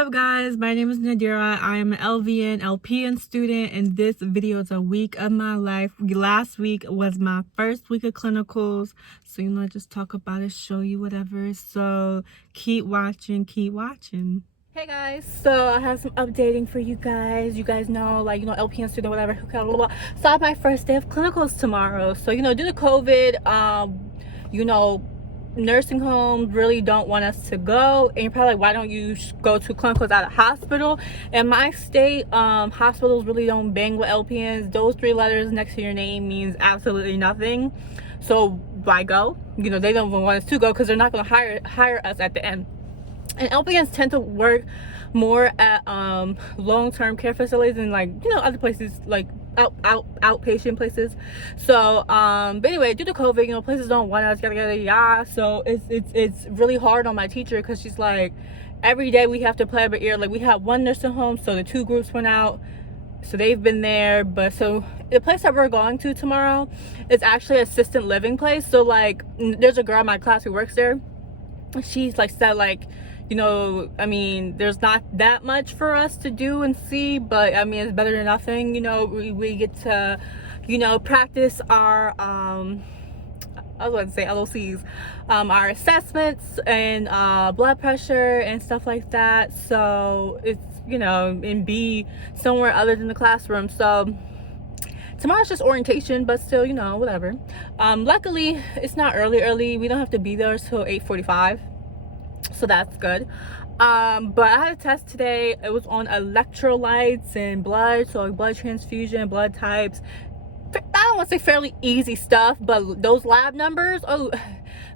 up, guys? My name is Nadira. I am an LVN, LPN student, and this video is a week of my life. Last week was my first week of clinicals, so just talk about it, show you whatever. So keep watching, keep watching. Hey guys, so I have some updating for you guys. You guys know, LPN student, whatever. Blah, blah, blah. So I have my first day of clinicals tomorrow. So due to COVID, nursing homes really don't want us to go, and you're probably like, why don't you go to clinicals at a hospital? In my state, hospitals really don't bang with LPNs. Those 3 letters next to your name means absolutely nothing. So why go? They don't even want us to go because they're not going to hire us at the end. And LPNs tend to work more at long-term care facilities and other places, like outpatient places. So but anyway, due to COVID, places don't want us, yada. So it's really hard on my teacher, because she's like, every day we have to play by ear. Like, we have one nursing home, so the 2 groups went out, so they've been there. But so the place that we're going to tomorrow is actually an assisted living place. So there's a girl in my class who works there. She's said there's not that much for us to do and see, but it's better than nothing. We get to practice our I was about to say LOCs, our assessments and blood pressure and stuff like that. So it's and be somewhere other than the classroom. So tomorrow's just orientation, but still, whatever. Luckily it's not early. We don't have to be there till 8:45, so that's good. But I had a test today. It was on electrolytes and blood, so blood transfusion, blood types. I don't want to say fairly easy stuff, but those lab numbers,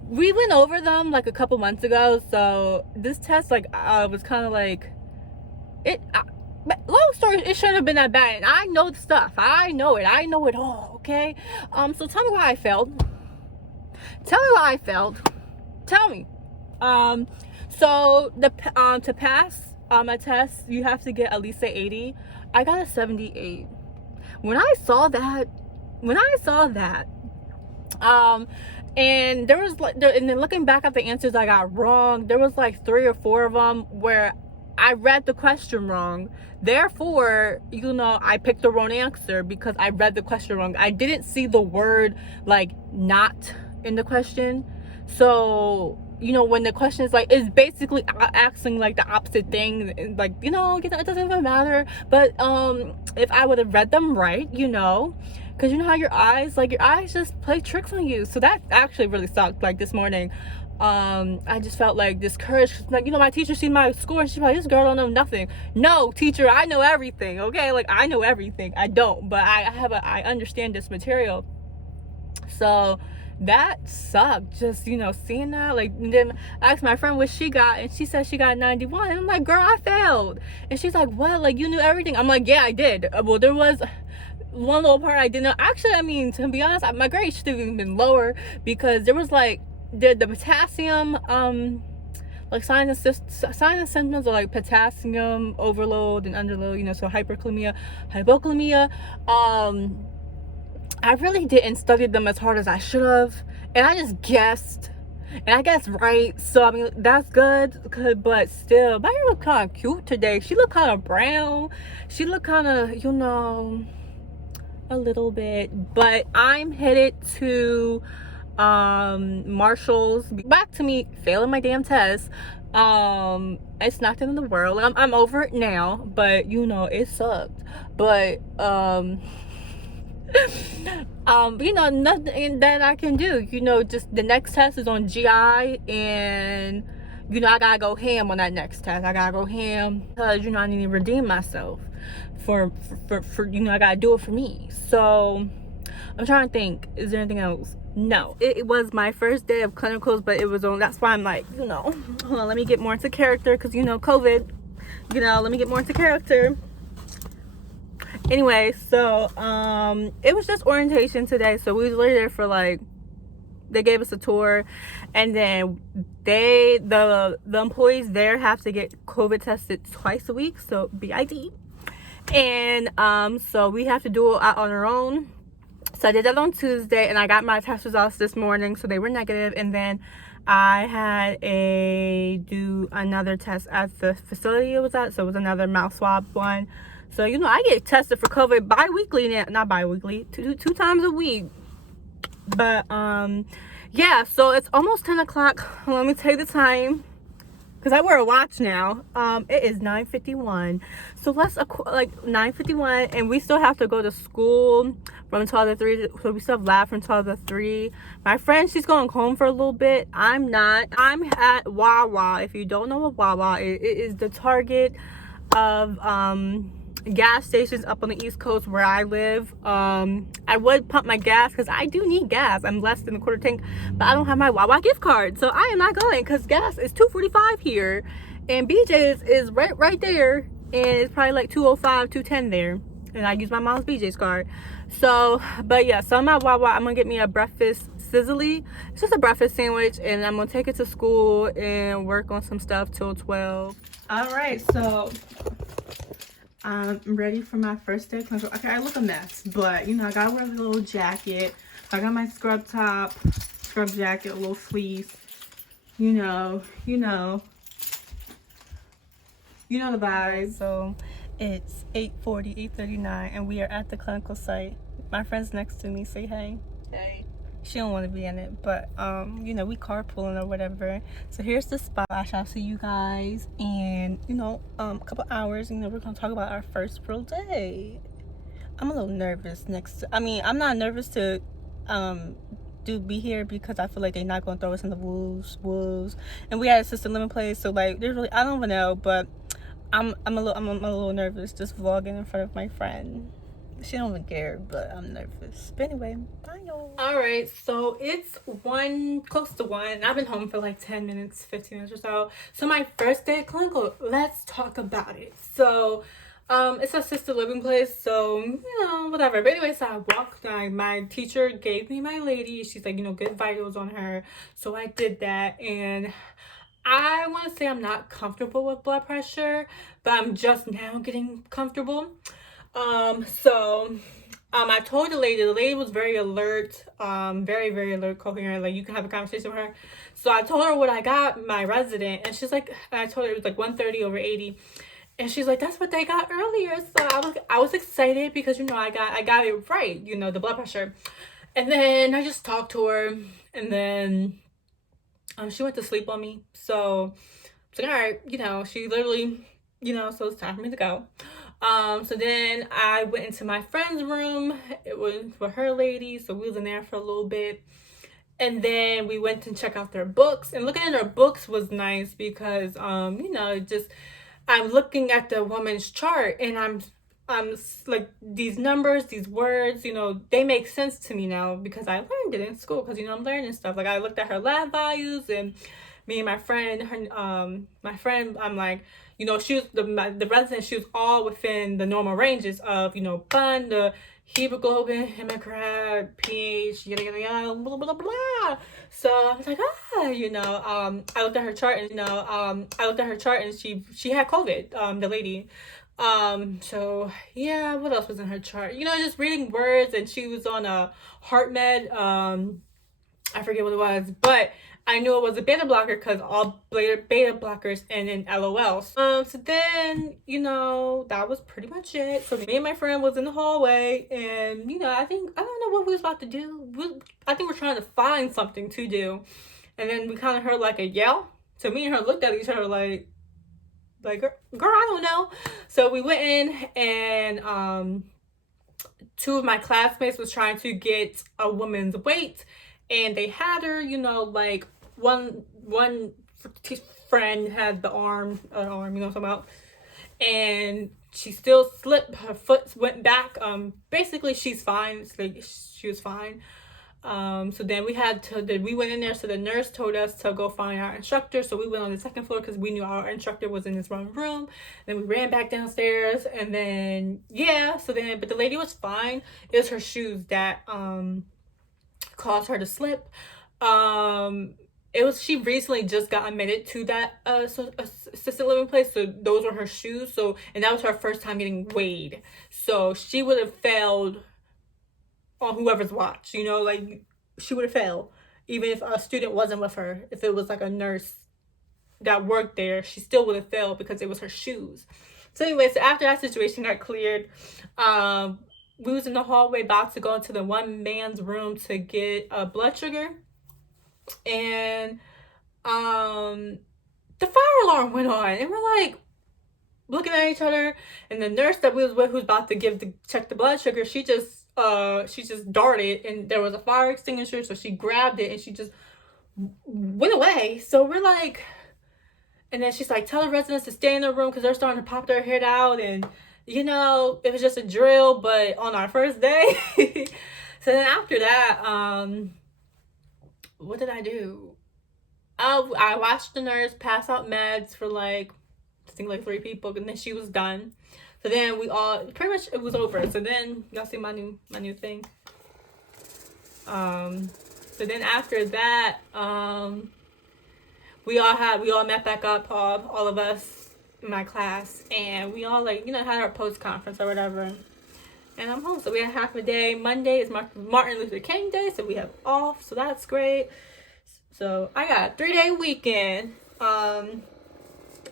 we went over them a couple months ago. So this test was kind of long story, it shouldn't have been that bad, and I know the stuff. I know it all. Okay. So tell me why I failed. Tell me. So to pass a test, you have to get at least an 80. I got a 78. When I saw that, and there was and then looking back at the answers I got wrong, there was 3 or 4 of them where I read the question wrong. Therefore, I picked the wrong answer because I read the question wrong. I didn't see the word not in the question. So when the question is it's basically asking the opposite thing, it doesn't even matter. But if I would have read them right, because how your eyes just play tricks on you. So that actually really sucked. This morning, I just felt discouraged. My teacher seen my score and she's like, this girl don't know nothing. No, teacher, I know everything. Okay, I know everything. I don't, but I understand this material. So that sucked, just seeing that. And then I asked my friend what she got, and she said she got 91, and I'm like, girl, I failed. And she's like, what, you knew everything? I'm like, yeah, I did. Well, there was one little part I didn't know. Actually, to be honest, my grade should have even been lower, because there was the potassium signs and symptoms are potassium overload and underload, so hyperkalemia, hypokalemia. I really didn't study them as hard as I should have, and I just guessed, and I guessed right. So that's good, but still, my hair looked kind of cute today. She looked kind of brown. She looked kind of, a little bit. But I'm headed to Marshall's. Back to me failing my damn test. It's not the end of the world. I'm over it now, but it sucked. But nothing that I can do. Just the next test is on GI, and I gotta go ham on that next test. I gotta go ham because I need to redeem myself for I gotta do it for me. So I'm trying to think, is there anything else? No, it was my first day of clinicals, but it was on, that's why I'm hold on, let me get more into character, because COVID, let me get more into character. Anyway, so it was just orientation today. So we was literally there for they gave us a tour, and then the employees there have to get COVID tested twice a week, so BID. And so we have to do it on our own. So I did that on Tuesday, and I got my test results this morning, so they were negative. And then I had do another test at the facility it was at, so it was another mouth swab one. So I get tested for COVID bi-weekly now, not bi-weekly, two times a week. But yeah, so it's almost 10 o'clock. Let me take the time, because I wear a watch now. It is 9:51, so let's like 9:51, and we still have to go to school from 12 to 3, so we still have lab from 12 to 3. My friend, she's going home for a little bit. I'm not. I'm at Wawa. If you don't know what Wawa is, it is the Target of gas stations up on the East Coast where I live. I would pump my gas because I do need gas. I'm less than a quarter tank, but I don't have my Wawa gift card, so I am not going, because gas is $2.45 here, and BJ's is right there, and it's probably like $2.05, $2.10 there, and I use my mom's BJ's card. So, but yeah, so I'm at Wawa. I'm gonna get me a breakfast sizzly. It's just a breakfast sandwich, and I'm gonna take it to school and work on some stuff till 12. All right, so I'm ready for my first day of clinical. Okay, I look a mess, but I gotta wear the little jacket. I got my scrub top, scrub jacket, a little fleece. You know the vibes. So it's 8:40, 8:39, and we are at the clinical site. My friend's next to me. Say hey. Hey. She don't want to be in it, but we carpooling or whatever. So here's the spot. I shall see you guys in a couple hours. We're gonna talk about our first real day. I'm a little nervous I'm not nervous to be here, because I feel like they're not gonna throw us in the wolves. And we had a assisted living place, so like there's really, I don't even know, but I'm a little nervous just vlogging in front of my friend. She don't even care, but I'm nervous. But anyway, bye y'all. All right, so it's close to 1. I've been home for like 10 minutes, 15 minutes or so. So my first day at clinical, let's talk about it. So it's a assisted living place, so whatever. But anyway, so I walked. My teacher gave me my lady. She's like, good vitals on her. So I did that, and I want to say I'm not comfortable with blood pressure, but I'm just now getting comfortable. I told the lady was very alert, very, very alert, coherent, like you can have a conversation with her. So I told her what I got, my resident, and she's like, I told her it was like 130/80, and she's like, that's what they got earlier. So I was excited, because I got it right, the blood pressure. And then I just talked to her, and then she went to sleep on me. So it's like, all right, she literally, so it's time for me to go. So then I went into my friend's room. It was for her lady, so we was in there for a little bit. And then we went to check out their books. And looking at their books was nice, because I'm looking at the woman's chart, and I'm like, these numbers, these words, they make sense to me now, because I learned it in school, because I'm learning stuff. Like, I looked at her lab values, and me and my friend, I'm like, she was the resident, she was all within the normal ranges of, bun, the hemoglobin, hematocrit, pH, yada yada yada, blah blah blah. So I was like, I looked at her chart, and she had COVID, the lady. So yeah, what else was in her chart? Just reading words, and she was on a heart med. I forget what it was, but I knew it was a beta blocker, because all beta blockers end in LOL. So then, that was pretty much it. So me and my friend was in the hallway, and, I don't know what we was about to do. I think we're trying to find something to do. And then we kind of heard like a yell. So me and her looked at each other like, girl, I don't know. So we went in, and two of my classmates was trying to get a woman's weight, and they had her, like one friend had the arm, about, and she still slipped. Her foot went back. Basically she's fine. It's like she was fine. So then we went in there. So the nurse told us to go find our instructor. So we went on the second floor, because we knew our instructor was in this one room. Then we ran back downstairs, and then but the lady was fine. It was her shoes that caused her to slip. She recently just got admitted to that assisted living place, so those were her shoes. So, and that was her first time getting weighed. So she would have failed on whoever's watch, like she would have failed. even if a student wasn't with her. If it was like a nurse that worked there, she still would have failed because it was her shoes. So anyway, so after that situation got cleared, we was in the hallway about to go into the one man's room to get a blood sugar, and the fire alarm went on, and we're like looking at each other, and the nurse that we was with, who's about to check the blood sugar, she just darted, and there was a fire extinguisher, so she grabbed it and she just went away. So we're like, and then she's like, tell the residents to stay in their room because they're starting to pop their head out, and it was just a drill, but on our first day. So then after that, what did I do? I watched the nurse pass out meds for I think 3 people, and then she was done. So then we all pretty much, it was over. So then y'all see my new thing. So then after that, we all met back up, all of us in my class, and we all had our post conference or whatever. And I'm home. So we had half a day. Monday is Martin Luther King Day, so we have off. So that's great. So I got a 3-day weekend.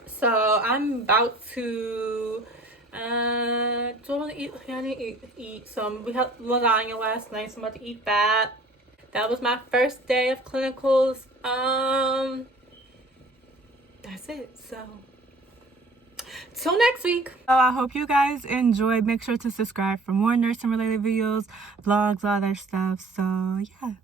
So I'm about to I need to eat some. We had lasagna last night, so I'm about to eat that. That was my first day of clinicals. That's it. So till next week. So I hope you guys enjoyed. Make sure to subscribe for more nursing related videos, vlogs, all that stuff. So yeah.